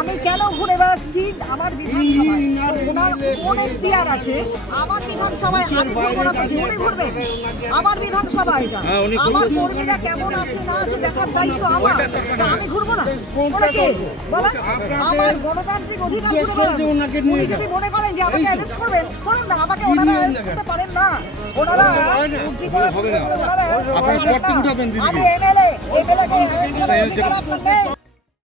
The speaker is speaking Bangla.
আমি কেন ঘুরে বেড়াচ্ছি? আমার বিধানসভায় আছে, আমার বিধানসভায় আমি ঘুরবো না তো উনি ঘুরবেন? আমার বিধানসভা এটা, আমার কর্মীরা কেমন আছে না আছে দেখার দায়িত্ব আমার। আমি ঘুরবো না? ওনাকে বলেন, আমার গণতান্ত্রিক অধিকার ঘুরে বেড়াবো। উনি যদি মনে করেন যে আমাকে অ্যারেস্ট করবেন, করুন না, আমাকে ওনারা অ্যারেস্ট করতে পারেন না। ওনারা আমি এমএলএ কে অ্যারেস্ট করার অধিকার আপনার নেই।